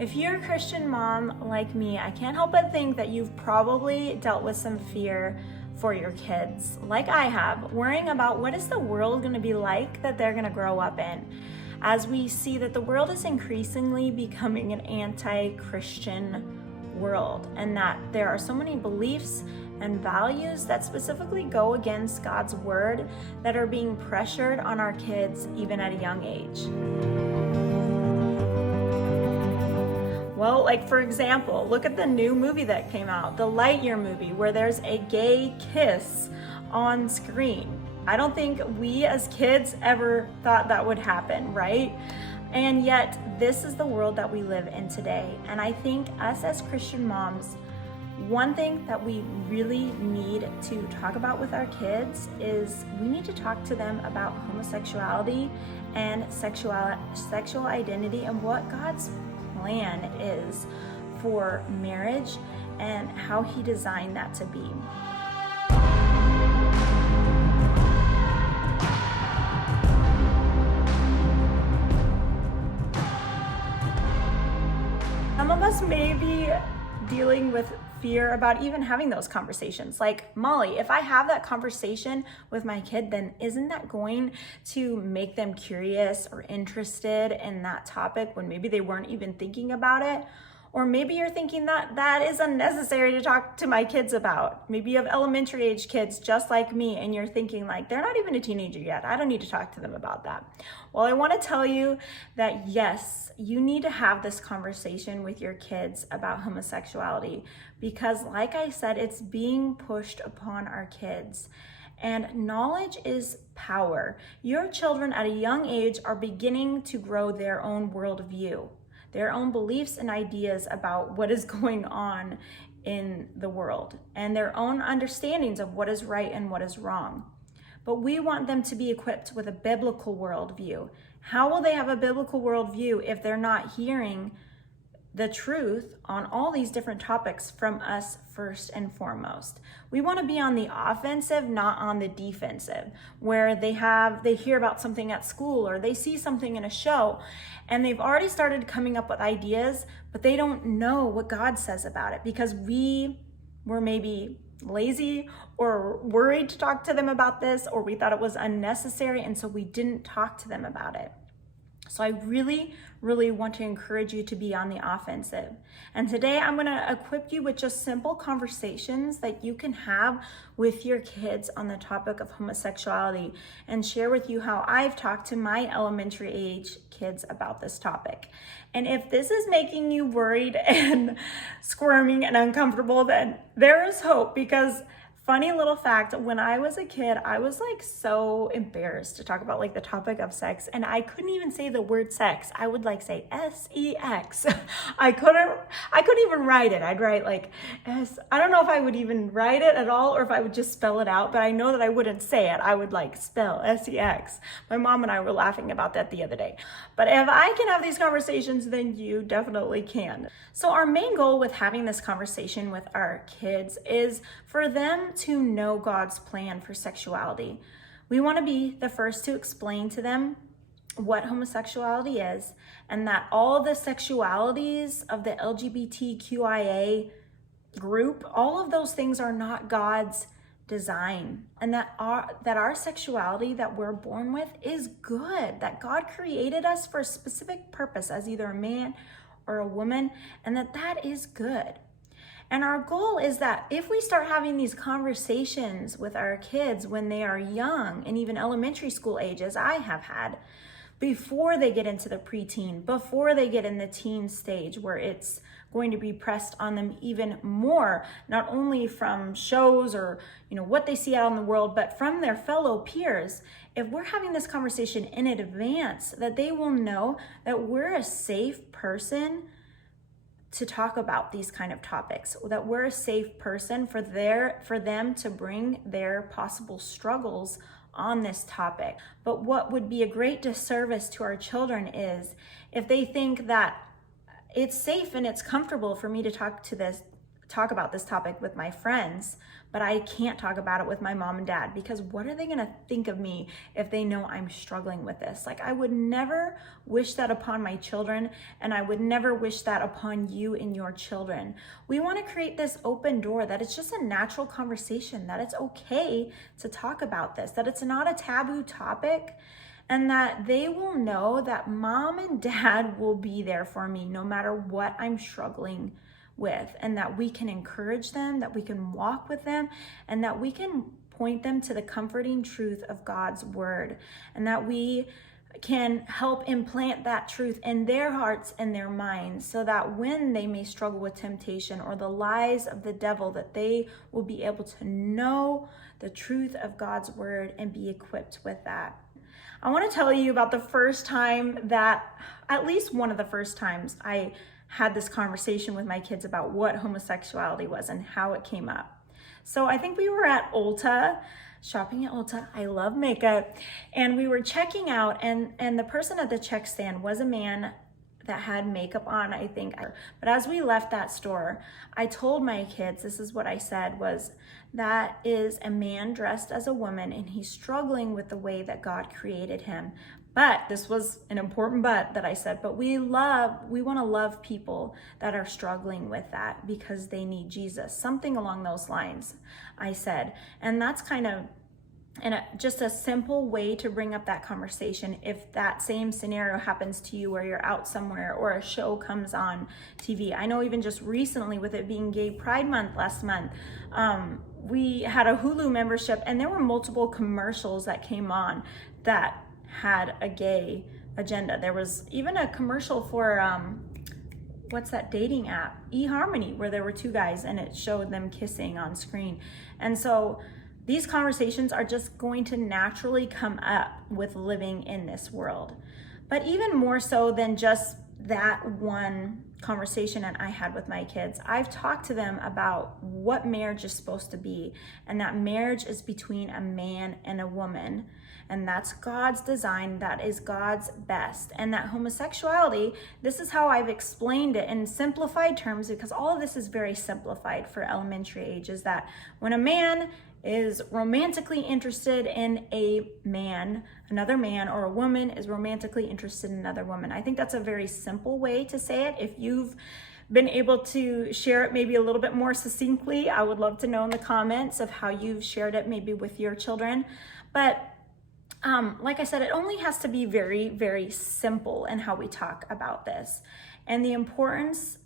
If you're a Christian mom like me, I can't help but think that you've probably dealt with some fear for your kids, like I have, worrying about what is the world going to be like that they're going to grow up in, as we see that the world is increasingly becoming an anti-Christian world, and that there are so many beliefs and values that specifically go against God's word that are being pressured on our kids even at a young age. Well, like for example, look at the new movie that came out, the Lightyear movie, where there's a gay kiss on screen. I don't think we as kids ever thought that would happen, right? And yet this is the world that we live in today. And I think us as Christian moms, one thing that we really need to talk about with our kids is we need to talk to them about homosexuality and sexual identity and what God's plan is for marriage and how he designed that to be. Some of us may be dealing with fear about even having those conversations. Like, Molly, if I have that conversation with my kid, then isn't that going to make them curious or interested in that topic when maybe they weren't even thinking about it? Or maybe you're thinking that that is unnecessary to talk to my kids about. Maybe you have elementary age kids just like me and you're thinking like, they're not even a teenager yet. I don't need to talk to them about that. Well, I want to tell you that yes, you need to have this conversation with your kids about homosexuality because like I said, it's being pushed upon our kids. And knowledge is power. Your children at a young age are beginning to grow their own worldview, their own beliefs and ideas about what is going on in the world, and their own understandings of what is right and what is wrong. But we want them to be equipped with a biblical worldview. How will they have a biblical worldview if they're not hearing the truth on all these different topics from us first and foremost? We want to be on the offensive, not on the defensive, where they hear about something at school or they see something in a show and they've already started coming up with ideas, but they don't know what God says about it because we were maybe lazy or worried to talk to them about this, or we thought it was unnecessary, and so we didn't talk to them about it. So I really, really want to encourage you to be on the offensive. And today I'm going to equip you with just simple conversations that you can have with your kids on the topic of homosexuality and share with you how I've talked to my elementary age kids about this topic. And if this is making you worried and squirming and uncomfortable, then there is hope, because funny little fact, when I was a kid, I was like so embarrassed to talk about like the topic of sex, and I couldn't even say the word sex. I would like say S-E-X. I couldn't even write it. I'd write like S. I don't know if I would even write it at all or if I would just spell it out, but I know that I wouldn't say it. I would like spell S-E-X. My mom and I were laughing about that the other day. But if I can have these conversations, then you definitely can. So our main goal with having this conversation with our kids is for them to know God's plan for sexuality. We want to be the first to explain to them what homosexuality is, and that all the sexualities of the LGBTQIA group, all of those things are not God's design, and that our sexuality that we're born with is good, that God created us for a specific purpose as either a man or a woman, and that is good. And our goal is that if we start having these conversations with our kids when they are young and even elementary school age, as I have had, before they get into the preteen, before they get in the teen stage where it's going to be pressed on them even more, not only from shows or what they see out in the world, but from their fellow peers. If we're having this conversation in advance, that they will know that we're a safe person to talk about these kind of topics, that we're a safe person for them to bring their possible struggles on this topic. But what would be a great disservice to our children is if they think that it's safe and it's comfortable for me to talk talk about this topic with my friends, but I can't talk about it with my mom and dad, because what are they gonna think of me if they know I'm struggling with this? Like, I would never wish that upon my children, and I would never wish that upon you and your children. We wanna create this open door that it's just a natural conversation, that it's okay to talk about this, that it's not a taboo topic, and that they will know that mom and dad will be there for me no matter what I'm struggling with, and that we can encourage them, that we can walk with them, and that we can point them to the comforting truth of God's word, and that we can help implant that truth in their hearts and their minds, so that when they may struggle with temptation or the lies of the devil, that they will be able to know the truth of God's word and be equipped with that. I want to tell you about the first time that, at least one of the first times, I had this conversation with my kids about what homosexuality was and how it came up. So I think we were at Ulta, shopping at Ulta. I love makeup. And we were checking out, and the person at the check stand was a man that had makeup on, I think. But as we left that store, I told my kids, this is what I said, was, that is a man dressed as a woman, and he's struggling with the way that God created him. But this was an important but that I said, but we want to love people that are struggling with that because they need Jesus. Something along those lines, I said. And that's kind of just a simple way to bring up that conversation if that same scenario happens to you, where you're out somewhere or a show comes on TV. I know even just recently, with it being Gay Pride Month last month, we had a Hulu membership, and there were multiple commercials that came on that had a gay agenda. There was even a commercial for what's that dating app, eHarmony, where there were two guys and it showed them kissing on screen. And so these conversations are just going to naturally come up with living in this world. But even more so than just that one conversation that I had with my kids, I've talked to them about what marriage is supposed to be, and that marriage is between a man and a woman, and that's God's design, that is God's best. And that homosexuality, this is how I've explained it in simplified terms, because all of this is very simplified for elementary ages, that when a man is romantically interested in a man, another man, or a woman is romantically interested in another woman. I think that's a very simple way to say it. If you've been able to share it maybe a little bit more succinctly, I would love to know in the comments of how you've shared it maybe with your children. But like I said, it only has to be very, very simple in how we talk about this. And the importance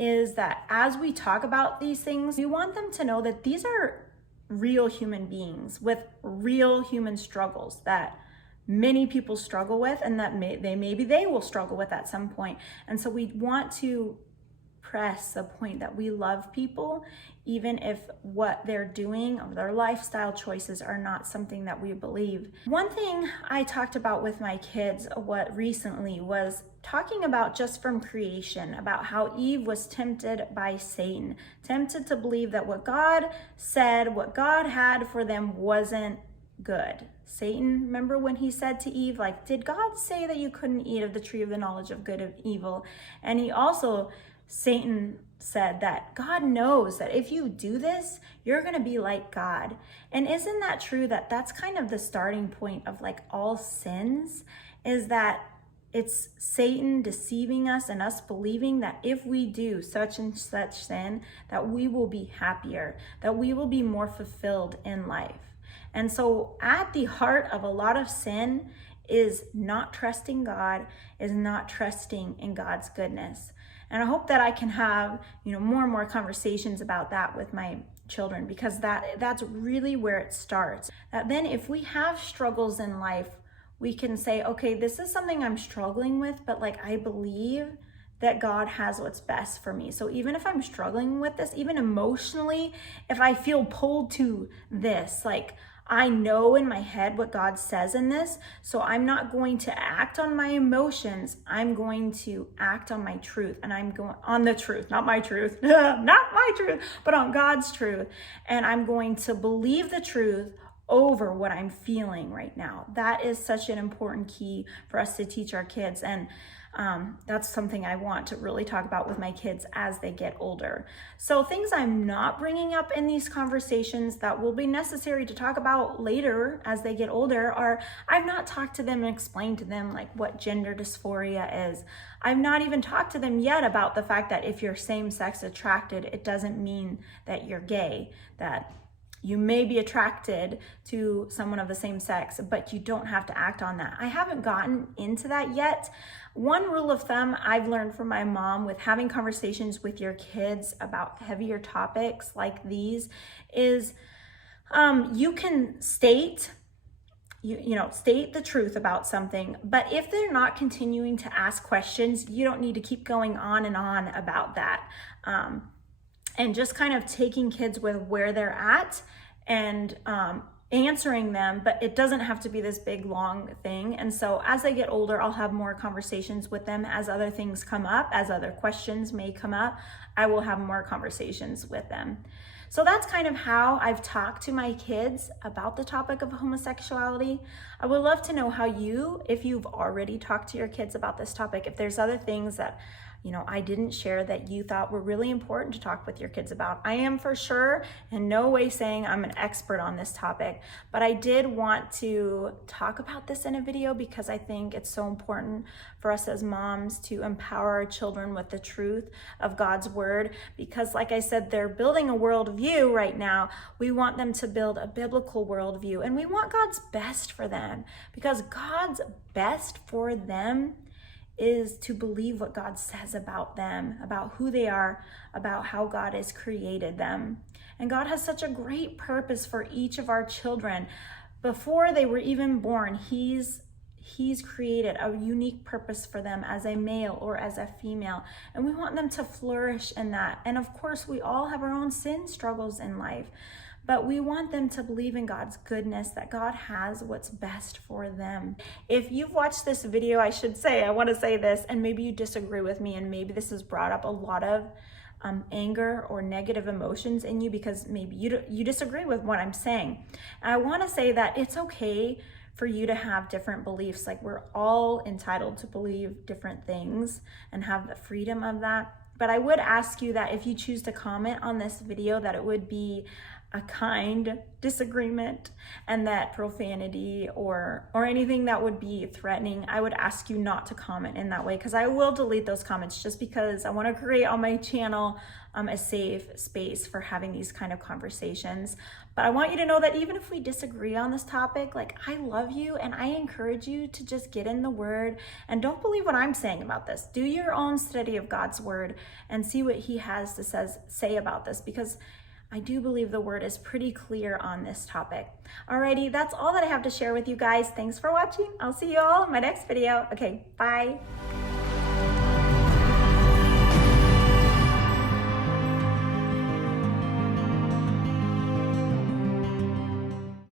is that as we talk about these things, we want them to know that these are real human beings with real human struggles that many people struggle with, and that maybe they will struggle with at some point. And so we want to press the point that we love people, even if what they're doing or their lifestyle choices are not something that we believe. One thing I talked about with my kids recently was talking about just from creation, about how Eve was tempted by Satan, tempted to believe that what God said, what God had for them wasn't good. Satan, remember when he said to Eve, like, did God say that you couldn't eat of the tree of the knowledge of good and evil? And Satan said that God knows that if you do this, you're going to be like God. And isn't that true, that that's kind of the starting point of like all sins, is that it's Satan deceiving us and us believing that if we do such and such sin, that we will be happier, that we will be more fulfilled in life. And so at the heart of a lot of sin is not trusting God, is not trusting in God's goodness. And I hope that I can have, more and more conversations about that with my children, because that's really where it starts. That then if we have struggles in life, we can say, okay, this is something I'm struggling with, but like I believe that God has what's best for me. So even if I'm struggling with this, even emotionally, if I feel pulled to this, like I know in my head what God says in this, so I'm not going to act on my emotions. I'm going to act on my truth, and I'm going on the truth, not my truth, not my truth, but on God's truth. And I'm going to believe the truth over what I'm feeling right now. That is such an important key for us to teach our kids. And That's something I want to really talk about with my kids as they get older. So things I'm not bringing up in these conversations that will be necessary to talk about later as they get older are, I've not talked to them and explained to them like what gender dysphoria is. I've not even talked to them yet about the fact that if you're same-sex attracted, it doesn't mean that you're gay, that you may be attracted to someone of the same sex, but you don't have to act on that. I haven't gotten into that yet. One rule of thumb I've learned from my mom with having conversations with your kids about heavier topics like these is you can state the truth about something, but if they're not continuing to ask questions, you don't need to keep going on and on about that. And just kind of taking kids with where they're at and answering them, but it doesn't have to be this big, long thing. And so as they get older, I'll have more conversations with them as other things come up, as other questions may come up, I will have more conversations with them. So that's kind of how I've talked to my kids about the topic of homosexuality. I would love to know how if you've already talked to your kids about this topic, if there's other things that I didn't share that you thought were really important to talk with your kids about. I am for sure in no way saying I'm an expert on this topic, but I did want to talk about this in a video because I think it's so important for us as moms to empower our children with the truth of God's word, because like I said, they're building a worldview right now. We want them to build a biblical worldview, and we want God's best for them, because God's best for them is to believe what God says about them, about who they are, about how God has created them. And God has such a great purpose for each of our children. Before they were even born, He's created a unique purpose for them as a male or as a female. And we want them to flourish in that. And of course, we all have our own sin struggles in life, but we want them to believe in God's goodness, that God has what's best for them. If you've watched this video, I want to say this, and maybe you disagree with me, and maybe this has brought up a lot of anger or negative emotions in you because maybe you disagree with what I'm saying. I want to say that it's okay for you to have different beliefs. Like, we're all entitled to believe different things and have the freedom of that. But I would ask you that if you choose to comment on this video, that it would be a kind disagreement, and that profanity or anything that would be threatening, I would ask you not to comment in that way, because I will delete those comments, just because I want to create on my channel a safe space for having these kind of conversations. But I want you to know that even if we disagree on this topic, like, I love you and I encourage you to just get in the word and don't believe what I'm saying about this. Do your own study of God's word and see what He has to say about this, because I do believe the word is pretty clear on this topic. Alrighty, that's all that I have to share with you guys. Thanks for watching. I'll see you all in my next video. Okay, bye.